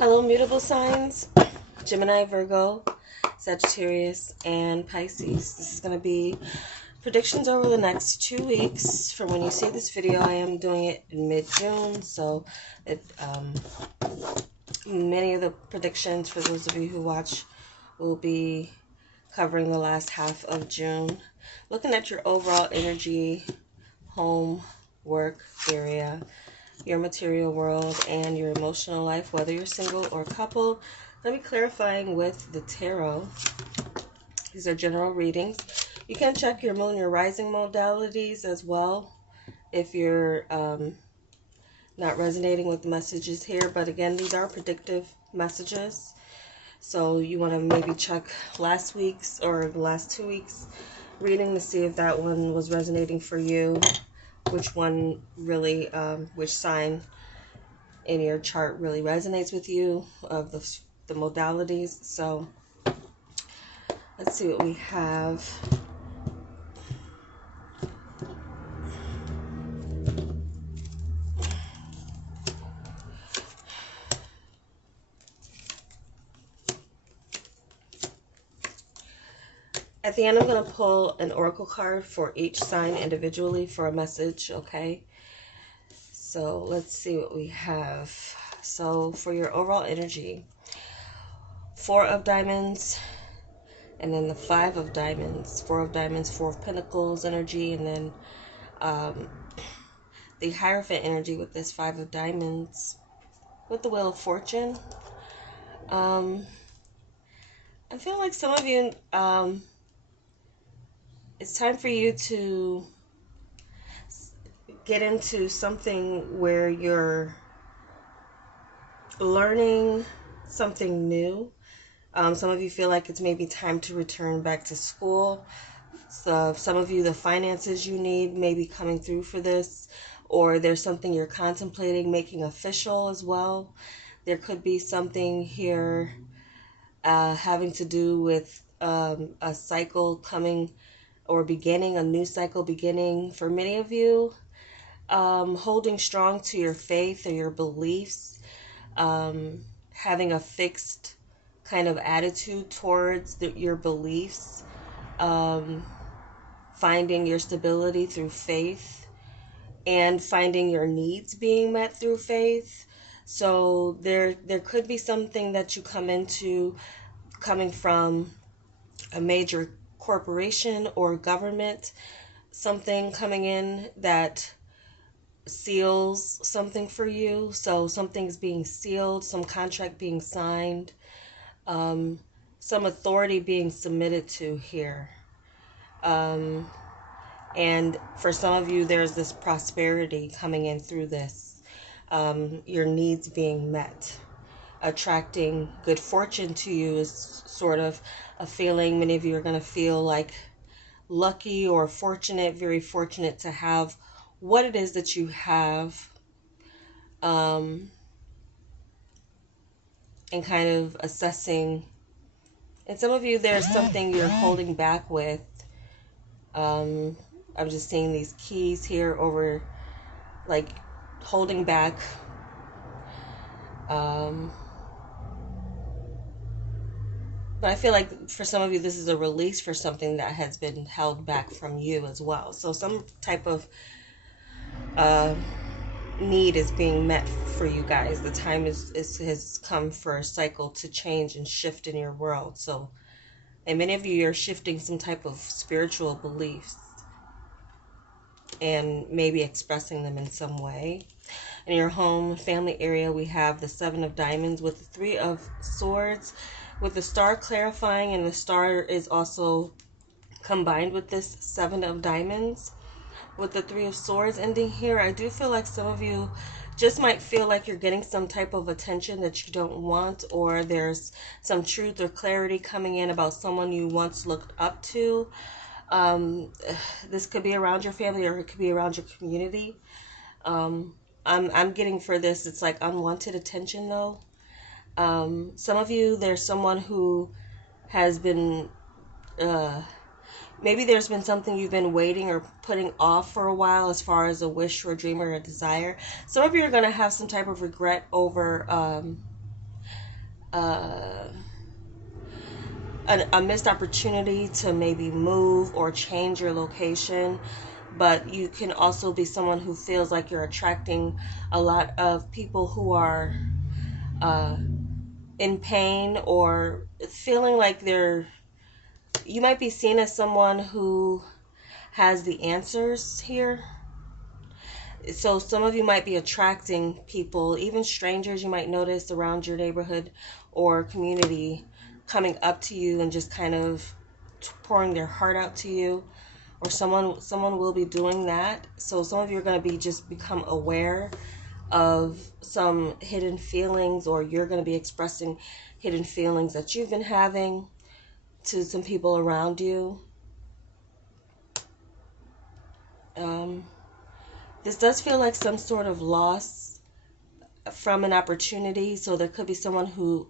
Hello, mutable signs, Gemini, Virgo, Sagittarius, and Pisces. This is going to be predictions over the next 2 weeks. From when you see this video, I am doing it in mid-June, so many of the predictions, for those of you who watch, will be covering the last half of June. Looking at your overall energy, home, work area, your material world, and your emotional life, whether you're single or couple. Let me clarifying with the tarot. These are general readings. You can check your moon, your rising modalities as well if you're not resonating with the messages here. But again, these are predictive messages. So you want to maybe check last week's or the last 2 weeks reading to see if that one was resonating for you. Which one really, which sign in your chart really resonates with you of the modalities. So let's see what we have. At the end, I'm going to pull an oracle card for each sign individually for a message, okay? So let's see what we have. So for your overall energy, 4 of diamonds, and then the 5 of diamonds. 4 of diamonds, 4 of pentacles energy, and then the Hierophant energy with this 5 of diamonds with the Wheel of Fortune. I feel like some of you, it's time for you to get into something where you're learning something new. Some of you feel like it's maybe time to return back to school. So some of you, the finances you need may be coming through for this, or there's something you're contemplating making official as well. There could be something here having to do with a cycle coming or beginning, a new cycle beginning for many of you. Holding strong to your faith or your beliefs, having a fixed kind of attitude towards your beliefs, finding your stability through faith, and finding your needs being met through faith. So there could be something that you come into coming from a major corporation or government, something coming in that seals something for you. So something's being sealed, some contract being signed, some authority being submitted to here. And for some of you, there's this prosperity coming in through this. Your needs being met. Attracting good fortune to you is sort of a feeling. Many of you are going to feel like lucky or fortunate, very fortunate to have what it is that you have, and kind of assessing. And some of you, there's something you're holding back with. I'm just seeing these keys here over, like holding back. But I feel like for some of you, this is a release for something that has been held back from you as well. So some type of need is being met for you guys. The time has come for a cycle to change and shift in your world. So, and many of you are shifting some type of spiritual beliefs and maybe expressing them in some way. In your home, family area, we have the 7 of diamonds with the 3 of swords, with the star clarifying, and the star is also combined with this 7 of diamonds. With the 3 of swords ending here, I do feel like some of you just might feel like you're getting some type of attention that you don't want, or there's some truth or clarity coming in about someone you once looked up to. This could be around your family, or it could be around your community. I'm getting for this, it's like unwanted attention though. Some of you, there's someone who has been, maybe there's been something you've been waiting or putting off for a while as far as a wish or a dream or a desire. Some of you are going to have some type of regret over uh, a missed opportunity to maybe move or change your location. But you can also be someone who feels like you're attracting a lot of people who are uh, in pain, or feeling like you might be seen as someone who has the answers here. So some of you might be attracting people, even strangers you might notice around your neighborhood or community, coming up to you and just kind of pouring their heart out to you, or someone will be doing that. So some of you are going to be just become aware of some hidden feelings, or you're going to be expressing hidden feelings that you've been having to some people around you. This does feel like some sort of loss from an opportunity. So there could be someone who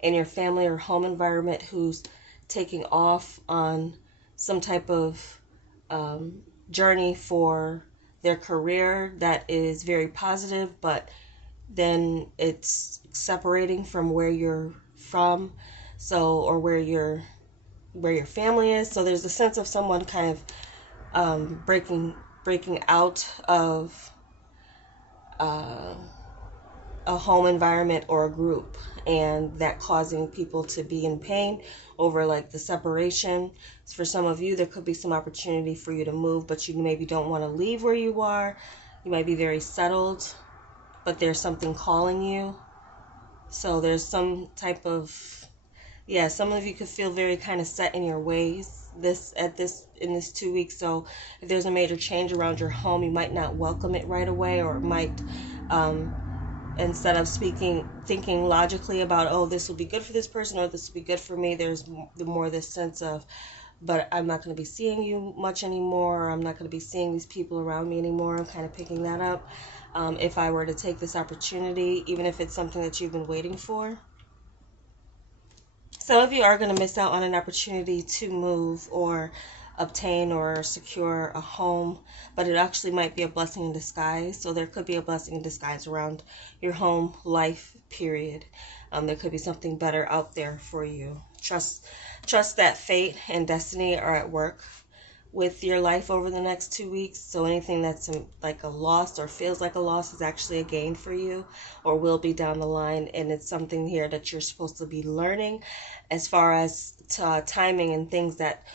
in your family or home environment who's taking off on some type of journey for their career that is very positive, but then it's separating from where you're from, so, or where your family is. So there's a sense of someone kind of breaking out of a home environment or a group, and that causing people to be in pain over like the separation. For some of you, there could be some opportunity for you to move, but you maybe don't want to leave where you are. You might be very settled, but there's something calling you. So there's some type of, yeah, some of you could feel very kind of set in your ways in this 2 weeks. So if there's a major change around your home, you might not welcome it right away, or it might instead of thinking logically about, oh, this will be good for this person or this will be good for me, there's more this sense of, but I'm not going to be seeing you much anymore, or I'm not going to be seeing these people around me anymore. I'm kind of picking that up. If I were to take this opportunity, even if it's something that you've been waiting for. Some of you are going to miss out on an opportunity to move or obtain or secure a home, but it actually might be a blessing in disguise. So there could be a blessing in disguise around your home life period. There could be something better out there for you. Trust that fate and destiny are at work with your life over the next 2 weeks. So anything that's like a loss or feels like a loss is actually a gain for you, or will be down the line. And it's something here that you're supposed to be learning as far as timing and things that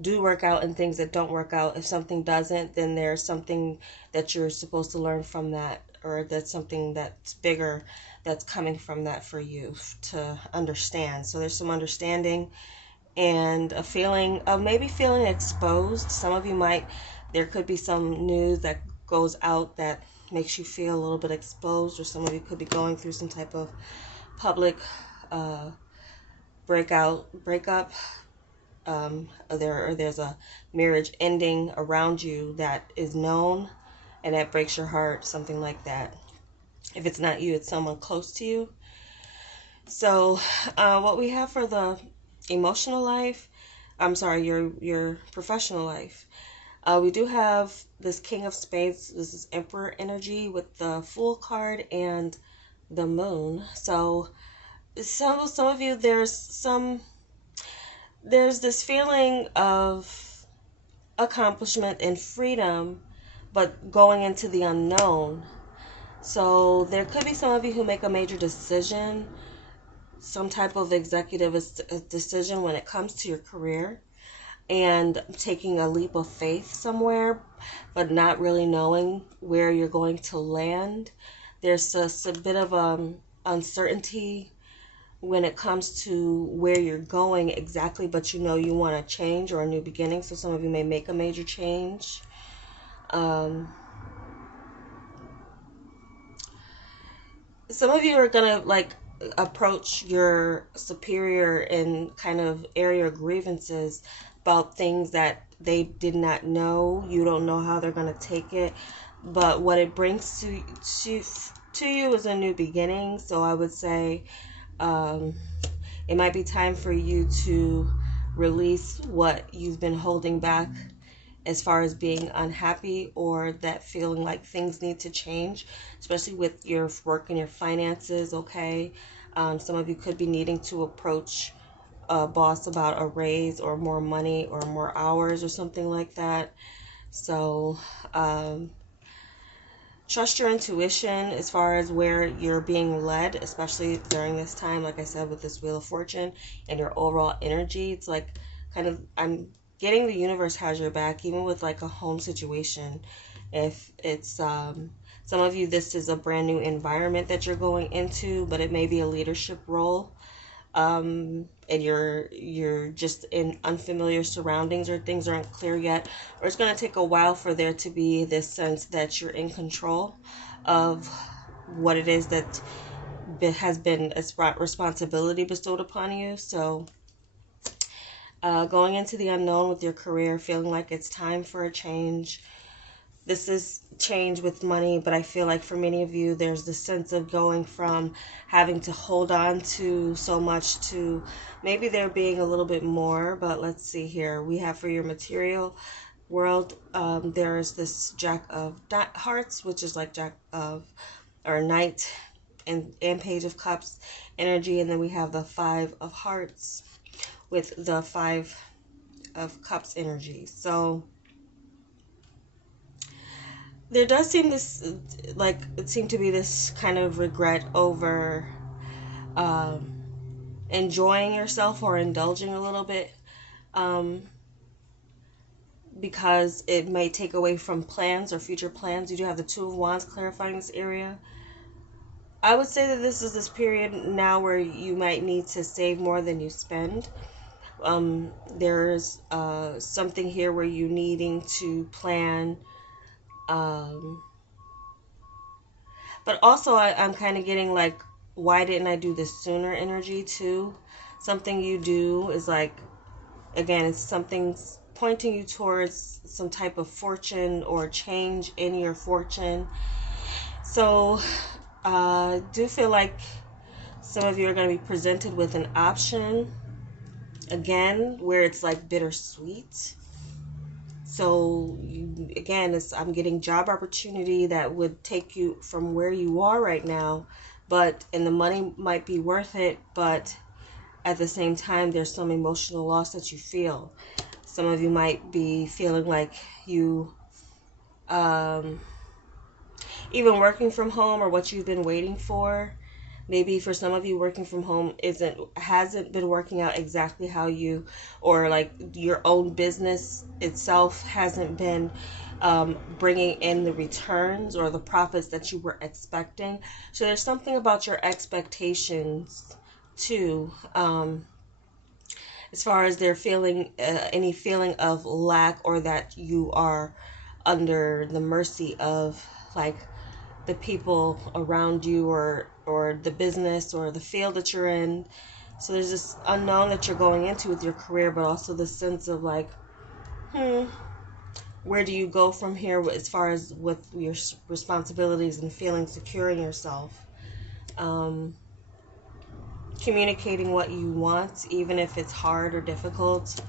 do work out and things that don't work out. If something doesn't, then there's something that you're supposed to learn from that, or that's something that's bigger that's coming from that for you to understand. So there's some understanding and a feeling of maybe feeling exposed. Some of you there could be some news that goes out that makes you feel a little bit exposed, or some of you could be going through some type of public breakup. There's a marriage ending around you that is known, and that breaks your heart, something like that. If it's not you, it's someone close to you. So what we have for the emotional life, I'm sorry, your professional life, we do have this King of Spades. This is Emperor energy with the Fool card and the Moon. So some of you, there's this feeling of accomplishment and freedom, but going into the unknown. So there could be some of you who make a major decision, some type of executive decision when it comes to your career, and taking a leap of faith somewhere, but not really knowing where you're going to land. There's a bit of uncertainty when it comes to where you're going exactly, but you know you want a change or a new beginning. So some of you may make a major change. Some of you are gonna like approach your superior and kind of air your grievances about things that they did not know. You don't know how they're gonna take it, but what it brings to you is a new beginning. So I would say it might be time for you to release what you've been holding back as far as being unhappy, or that feeling like things need to change, especially with your work and your finances, okay? Some of you could be needing to approach a boss about a raise or more money or more hours or something like that. So trust your intuition as far as where you're being led, especially during this time, like I said, with this Wheel of Fortune and your overall energy. It's like kind of, I'm getting the universe has your back, even with like a home situation. If it's some of you, this is a brand new environment that you're going into, but it may be a leadership role. And you're just in unfamiliar surroundings, or things aren't clear yet, or it's going to take a while for there to be this sense that you're in control of what it is that has been a responsibility bestowed upon you. So going into the unknown with your career, feeling like it's time for a change. This is change with money, but I feel like for many of you, there's this sense of going from having to hold on to so much to maybe there being a little bit more. But let's see here. We have for your material world, there is this Jack of Hearts, which is like Jack of, or Knight, and Page of Cups energy. And then we have the Five of Hearts with the Five of Cups energy. So there does seem this, like, it seemed to be this kind of regret over enjoying yourself or indulging a little bit, because it may take away from plans or future plans. You do have the Two of Wands clarifying this area. I would say that this is this period now where you might need to save more than you spend. There's something here where you needing to plan. But also I'm kind of getting like, why didn't I do this sooner energy too? Something you do is like, again, it's something pointing you towards some type of fortune or change in your fortune. So do feel like some of you are going to be presented with an option, again, where it's like bittersweet. So again, I'm getting job opportunity that would take you from where you are right now, and the money might be worth it, but at the same time, there's some emotional loss that you feel. Some of you might be feeling like you, even working from home or what you've been waiting for. Maybe for some of you, working from home hasn't been working out exactly how you, or like your own business itself hasn't been bringing in the returns or the profits that you were expecting. So there's something about your expectations too, as far as they're feeling any feeling of lack, or that you are under the mercy of like the people around you, or the business or the field that you're in. So there's this unknown that you're going into with your career, but also the sense of like, where do you go from here as far as with your responsibilities and feeling secure in yourself. Communicating what you want, even if it's hard or difficult.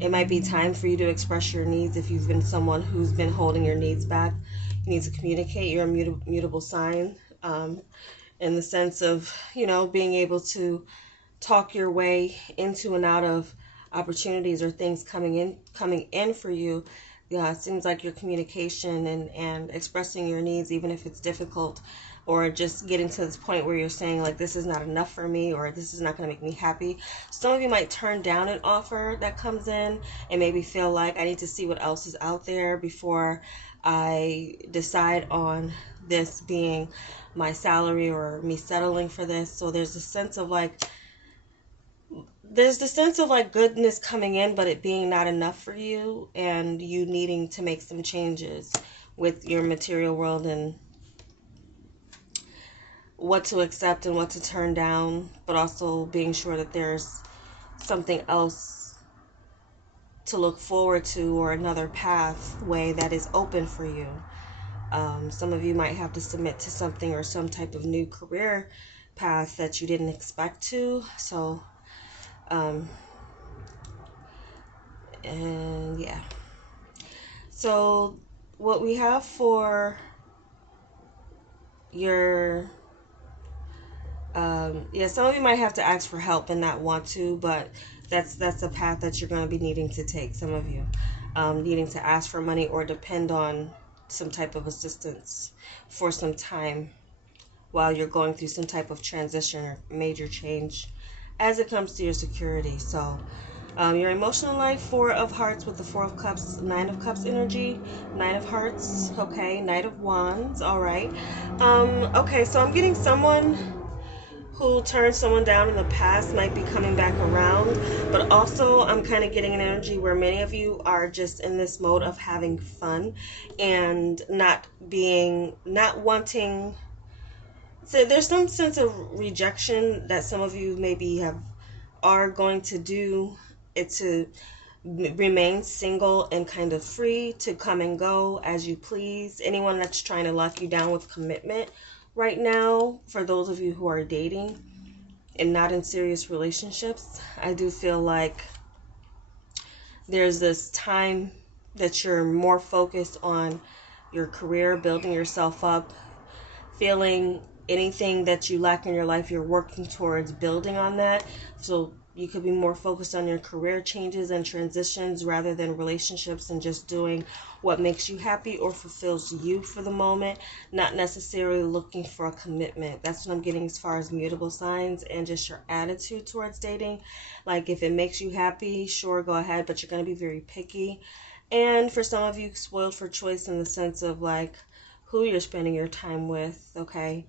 It might be time for you to express your needs. If you've been someone who's been holding your needs back, you need to communicate. You're a mutable sign, in the sense of, being able to talk your way into and out of opportunities or things coming in for you. Yeah, it seems like your communication and expressing your needs, even if it's difficult, or just getting to this point where you're saying like, this is not enough for me, or this is not going to make me happy. Some of you might turn down an offer that comes in and maybe feel like, I need to see what else is out there before I decide on this being my salary or me settling for this. So there's a sense of like, goodness coming in, but it being not enough for you, and you needing to make some changes with your material world and what to accept and what to turn down, but also being sure that there's something else to look forward to, or another pathway that is open for you. Some of you might have to submit to something or some type of new career path that you didn't expect to. So and yeah, so what we have for your Yeah, some of you might have to ask for help and not want to, but that's a path that you're going to be needing to take. Some of you needing to ask for money or depend on some type of assistance for some time while you're going through some type of transition or major change as it comes to your security. So your emotional life, 4 of Hearts with the 4 of Cups, 9 of Cups energy, 9 of Hearts, okay, Knight of Wands, all right. Okay, so I'm getting someone who turned someone down in the past might be coming back around, but also I'm kind of getting an energy where many of you are just in this mode of having fun and not wanting. So there's some sense of rejection that some of you maybe are going to do it to remain single and kind of free to come and go as you please. Anyone that's trying to lock you down with commitment right now, for those of you who are dating and not in serious relationships, I do feel like there's this time that you're more focused on your career, building yourself up, feeling anything that you lack in your life, you're working towards building on that. So you could be more focused on your career changes and transitions rather than relationships and just doing what makes you happy or fulfills you for the moment, not necessarily looking for a commitment. That's what I'm getting as far as mutable signs and just your attitude towards dating. Like if it makes you happy, sure, go ahead, but you're going to be very picky. And for some of you, spoiled for choice in the sense of like who you're spending your time with, okay?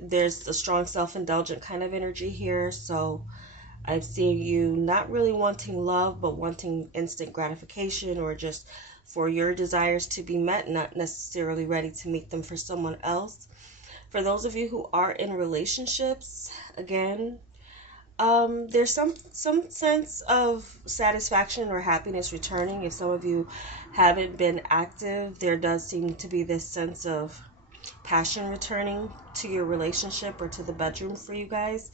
There's a strong self-indulgent kind of energy here, so I see you not really wanting love, but wanting instant gratification or just for your desires to be met, not necessarily ready to meet them for someone else. For those of you who are in relationships, again, there's some sense of satisfaction or happiness returning. If some of you haven't been active, there does seem to be this sense of passion returning to your relationship or to the bedroom for you guys.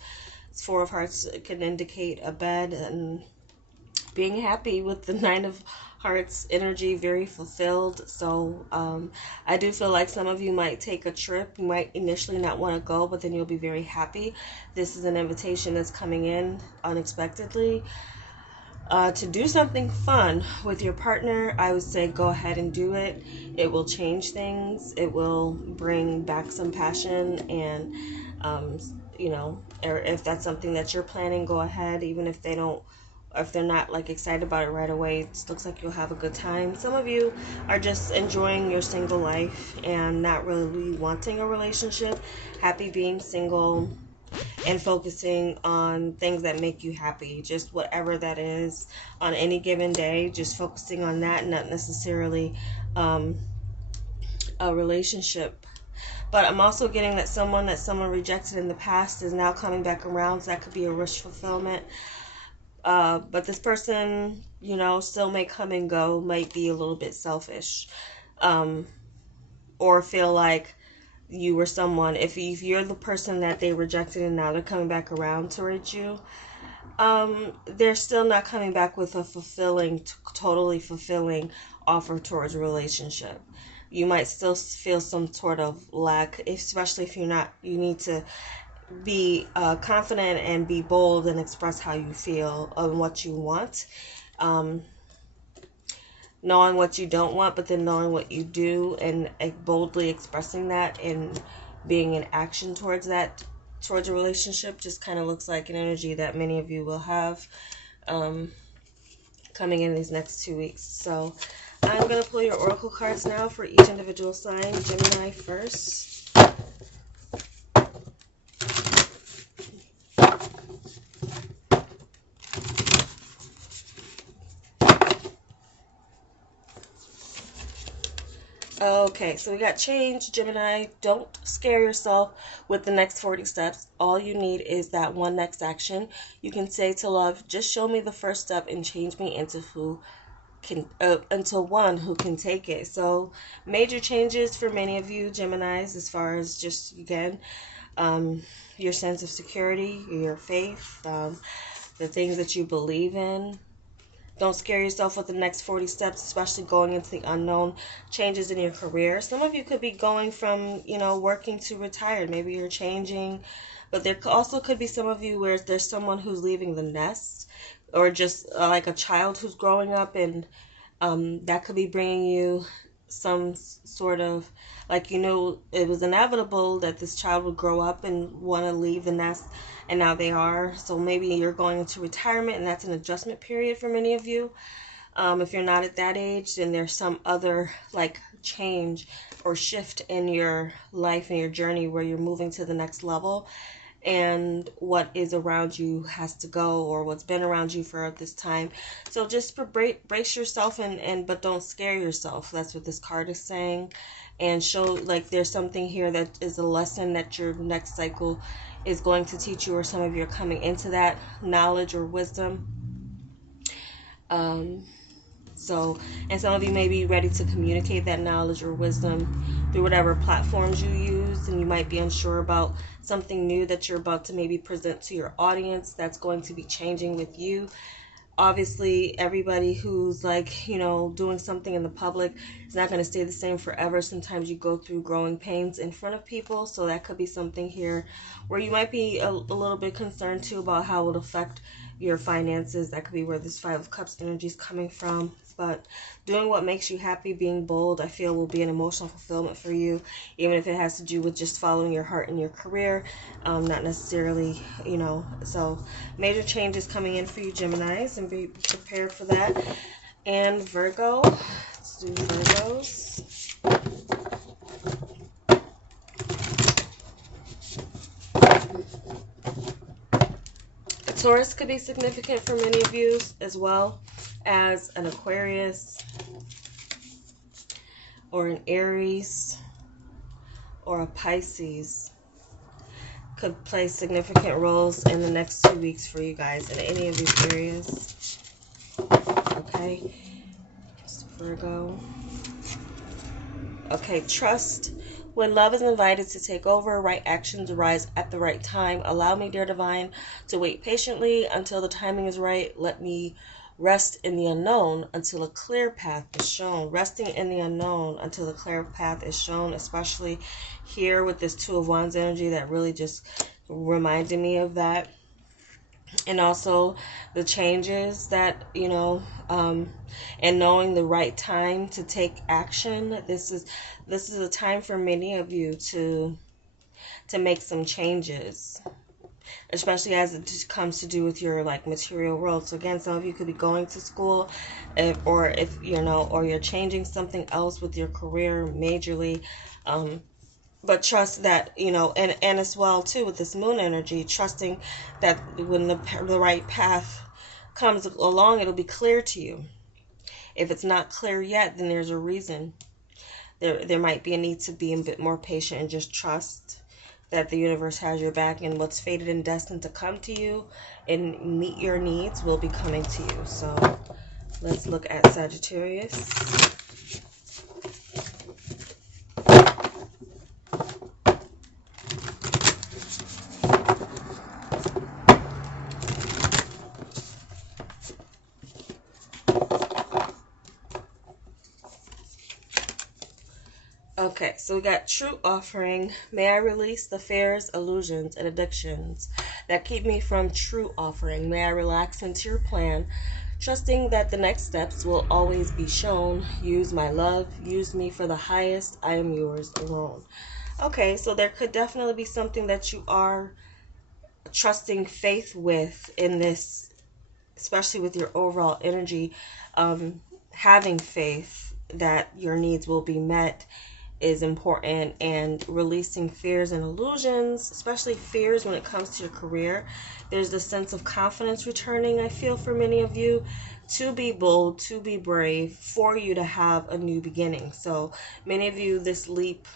4 of Hearts can indicate a bed and being happy with the 9 of Hearts energy, very fulfilled. So I do feel like some of you might take a trip. You might initially not want to go, but then you'll be very happy. This is an invitation that's coming in unexpectedly. To do something fun with your partner, I would say go ahead and do it. It will change things. It will bring back some passion and, or if that's something that you're planning, go ahead. Even if if they're not like excited about it right away, it looks like you'll have a good time. Some of you are just enjoying your single life and not really wanting a relationship, happy being single, and focusing on things that make you happy, just whatever that is on any given day, just focusing on that, not necessarily a relationship. But I'm also getting that someone rejected in the past is now coming back around, so that could be a wish fulfillment. But this person, still may come and go, might be a little bit selfish, or feel like you were someone, if you're the person that they rejected and now they're coming back around towards you, they're still not coming back with a totally fulfilling offer towards a relationship. You might still feel some sort of lack, especially if you need to be confident and be bold and express how you feel and what you want. Knowing what you don't want, but then knowing what you do and boldly expressing that and being in action towards a relationship just kind of looks like an energy that many of you will have coming in these next 2 weeks. So I'm going to pull your oracle cards now for each individual sign. Gemini first. Okay, so we got change, Gemini. Don't scare yourself with the next 40 steps. All you need is that one next action. You can say to love, just show me the first step and change me into one who can take it. So major changes for many of you Geminis, as far as just, again, your sense of security, your faith, the things that you believe in. Don't scare yourself with the next 40 steps, especially going into the unknown. Changes in your career. Some of you could be going from, working to retired. Maybe you're changing But there also could be some of you where there's someone who's leaving the nest, or just like a child who's growing up, and that could be bringing you some sort of, like, it was inevitable that this child would grow up and want to leave the nest, and now they are. So maybe you're going into retirement, and that's an adjustment period for many of you. If you're not at that age, then there's some other like change or shift in your life and your journey where you're moving to the next level, and what is around you has to go, or what's been around you for this time. So just brace yourself, but don't scare yourself. That's what this card is saying. And show, like, there's something here that is a lesson that your next cycle is going to teach you, or some of you are coming into that knowledge or wisdom. And some of you may be ready to communicate that knowledge or wisdom through whatever platforms you use, and you might be unsure about something new that you're about to maybe present to your audience that's going to be changing with you. Obviously, everybody who's doing something in the public is not going to stay the same forever. Sometimes you go through growing pains in front of people, so that could be something here where you might be a little bit concerned too about how it will affect your finances. That could be where this Five of Cups energy is coming from. But doing what makes you happy, being bold, I feel will be an emotional fulfillment for you, even if it has to do with just following your heart in your career, not necessarily, so major changes coming in for you, Geminis, and be prepared for that. And Virgo, let's do Virgos. Taurus could be significant for many of you, as well as an Aquarius or an Aries or a Pisces. Could play significant roles in the next 2 weeks for you guys in any of these areas. Okay, just Virgo. Okay, trust. When love is invited to take over, right actions arise at the right time. Allow me, dear divine, to wait patiently until the timing is right. Let me rest in the unknown until a clear path is shown. Resting in the unknown until the clear path is shown, especially here with this Two of Wands energy, that really just reminded me of that. And also the changes that, and knowing the right time to take action. This is a time for many of you to make some changes, especially as it comes to do with your material world. So again, some of you could be going to school, or you're changing something else with your career majorly. But trust that, and as well too with this moon energy, trusting that when the right path comes along, it'll be clear to you. If it's not clear yet, then there's a reason. There might be a need to be a bit more patient and just trust that the universe has your back, and what's fated and destined to come to you and meet your needs will be coming to you. So let's look at Sagittarius. Okay, so we got true offering. May I release the fears, illusions, and addictions that keep me from true offering. May I relax into your plan, trusting that the next steps will always be shown. Use my love, use me for the highest. I am yours alone. Okay, so there could definitely be something that you are trusting faith with in this, especially with your overall energy. Having faith that your needs will be met is important, and releasing fears and illusions, especially fears when it comes to your career. There's this sense of confidence returning, I feel, for many of you, to be bold, to be brave, for you to have a new beginning. So many of you, this leap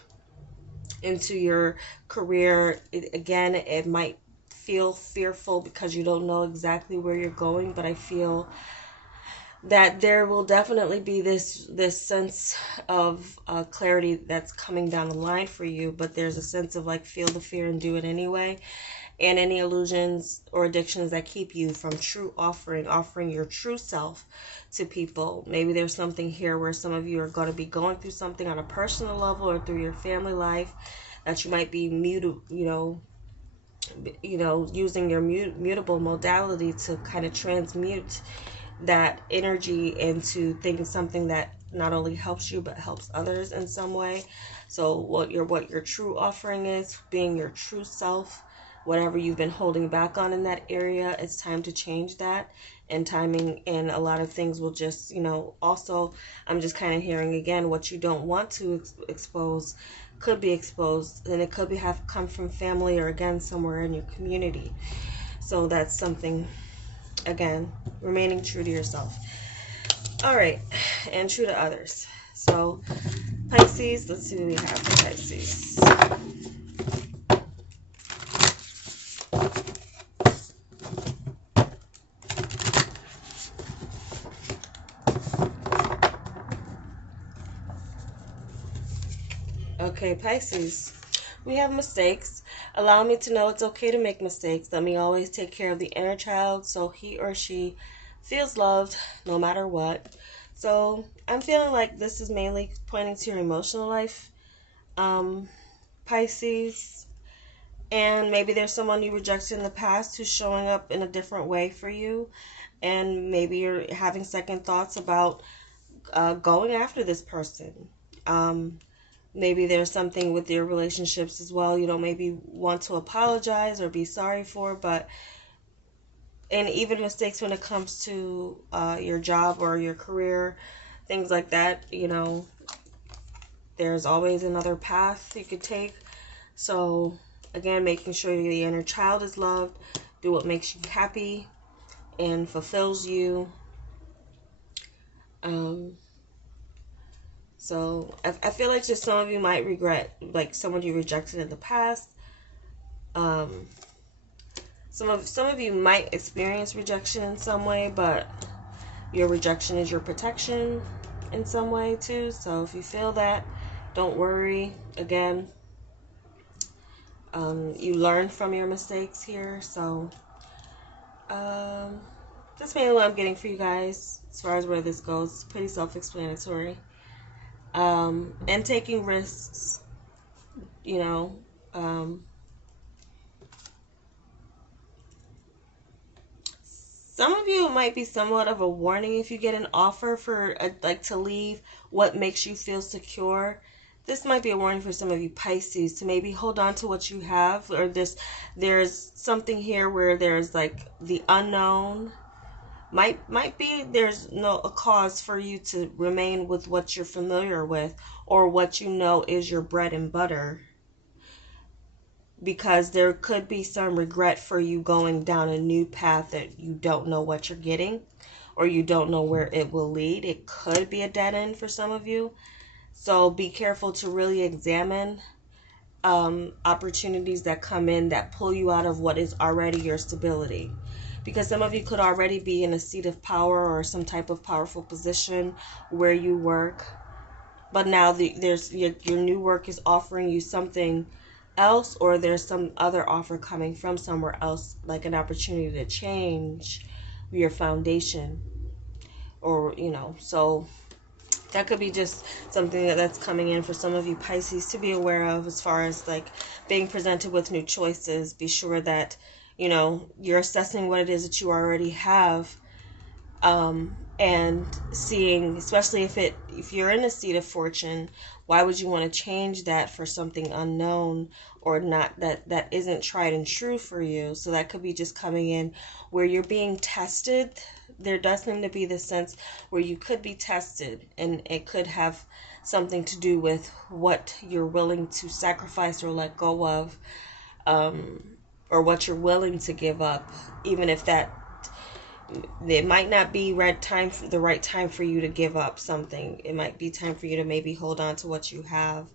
into your career, it might feel fearful because you don't know exactly where you're going, but I feel that there will definitely be this sense of clarity that's coming down the line for you. But there's a sense of feel the fear and do it anyway. And any illusions or addictions that keep you from true offering your true self to people. Maybe there's something here where some of you are going to be going through something on a personal level or through your family life that you might be you know, using your mutable modality to kind of transmute that energy into thinking something that not only helps you but helps others in some way. So what your true offering is, being your true self, whatever you've been holding back on in that area, it's time to change that. And timing and a lot of things will just, you know, also I'm just kind of hearing again, what you don't want to expose could be exposed, and it could be have come from family or again somewhere in your community. So that's something, again, remaining true to yourself. All right, and true to others. So Pisces, let's see what we have for Pisces. Okay, Pisces, we have mistakes. Allow me to know it's okay to make mistakes. Let me always take care of the inner child so he or she feels loved no matter what. So I'm feeling like this is mainly pointing to your emotional life, Pisces. And maybe there's someone you rejected in the past who's showing up in a different way for you. And maybe you're having second thoughts about going after this person. Maybe there's something with your relationships as well you don't maybe want to apologize or be sorry for, but and even mistakes when it comes to your job or your career, things like that, you know, there's always another path you could take. So again, making sure the inner child is loved, do what makes you happy and fulfills you. So I feel like just some of you might regret like someone you rejected in the past. Some of you might experience rejection in some way, but your rejection is your protection in some way too. So if you feel that, don't worry. Again, you learn from your mistakes here. So that's mainly what I'm getting for you guys as far as where this goes. It's pretty self-explanatory. And taking risks, you know. Some of you, it might be somewhat of a warning if you get an offer for like to leave what makes you feel secure. This might be a warning for some of you Pisces to maybe hold on to what you have, or there's something here where there's like the unknown. Might be there's no a cause for you to remain with what you're familiar with or what you know is your bread and butter, because there could be some regret for you going down a new path that you don't know what you're getting or you don't know where it will lead. It could be a dead end for some of you. So be careful to really examine opportunities that come in that pull you out of what is already your stability. Because some of you could already be in a seat of power or some type of powerful position where you work. But now there's your new work is offering you something else, or there's some other offer coming from somewhere else, like an opportunity to change your foundation, or you know, so that could be just something that's coming in for some of you Pisces to be aware of as far as like being presented with new choices. Be sure that, you know, you're assessing what it is that you already have, and seeing, especially if you're in a seat of fortune, why would you want to change that for something unknown or not that isn't tried and true for you? So that could be just coming in where you're being tested. There does seem to be this sense where you could be tested, and it could have something to do with what you're willing to sacrifice or let go of, or what you're willing to give up, even if that it might not be the right time for you to give up something. It might be time for you to maybe hold on to what you have,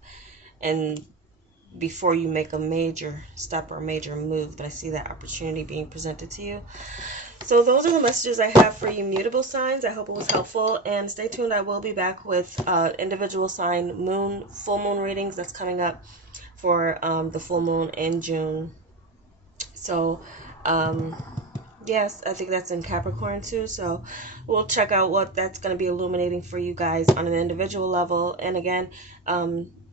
and before you make a major step or major move. But I see that opportunity being presented to you. So those are the messages I have for you mutable signs. I hope it was helpful, and stay tuned. I will be back with individual sign full moon readings that's coming up for the full moon in June. So yes, I think that's in Capricorn too. So we'll check out what that's going to be illuminating for you guys on an individual level. And again,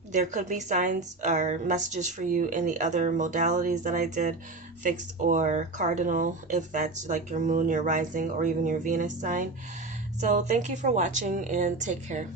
there could be signs or messages for you in the other modalities that I did. fixed or cardinal, if that's like your moon, your rising, or even your Venus sign. So thank you for watching and take care.